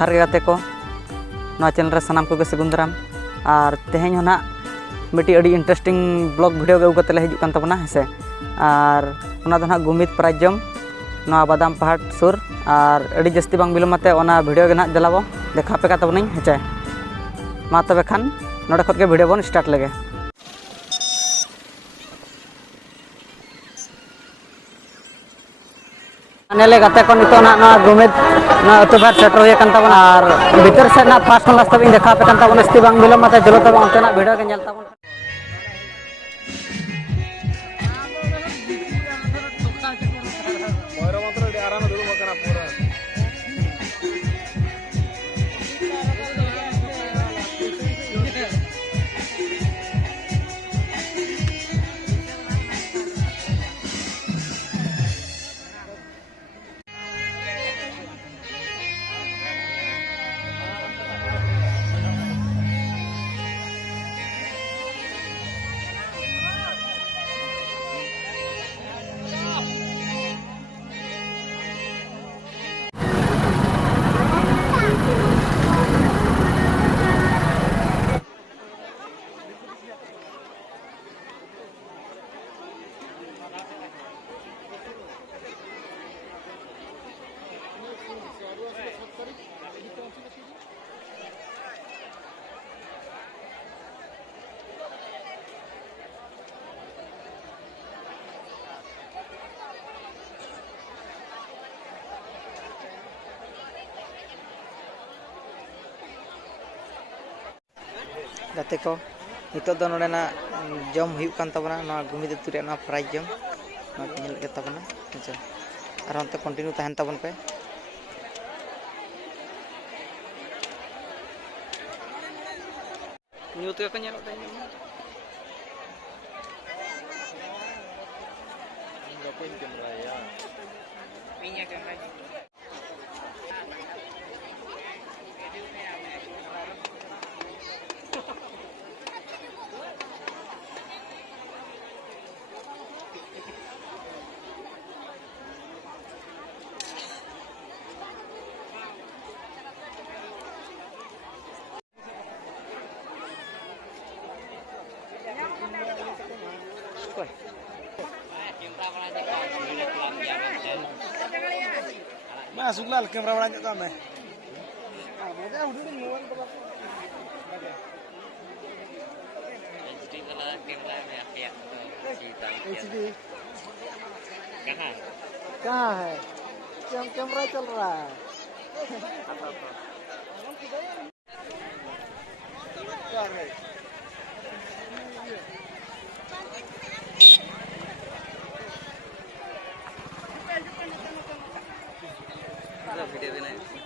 जोहार गे गाते को नवा चैनल रे सानाम को सगुन दाराम और तेहें हो ना मिट्टी अड़ी इंटरेस्टिंग ब्लॉग वीडियो के उगते ले हिजुक कान तबना हेसे और ओना दो ना गुमित प्राइजम नवा बादाम पहाड़ सुर और अड़ी जस्ती बांग बिलमते ओना वीडियो के ना जलाबो देखा पे का तबनी हेचे मा तबे खान नोडे खत के वीडियो बन स्टार्ट लेगे नेले गाते को नितो ना गुमित ना अतुबार सेटर होय कान तबना और भीतर से ना फास्ट क्लास तब देखा पे कान तबना जस्ती बांग बिलमते जलो तब ओंते ना वीडियो के नेल तबन गाते को नितो दो नोडेना जम हुयुक कान तबना नवा गुमित अतु रे नवा प्राइज जम नवा नेल के तबना अच्छा और अंते कंटिन्यू तहन तबन पे न्यू तो को नेल दे कैमरा या इन्या camera masuk lah kamera orang itu kami. HD वाला कैमरा में आप या HD कहाँ कहाँ है कैमरा चल रहा है क्या है वीडियो बनाए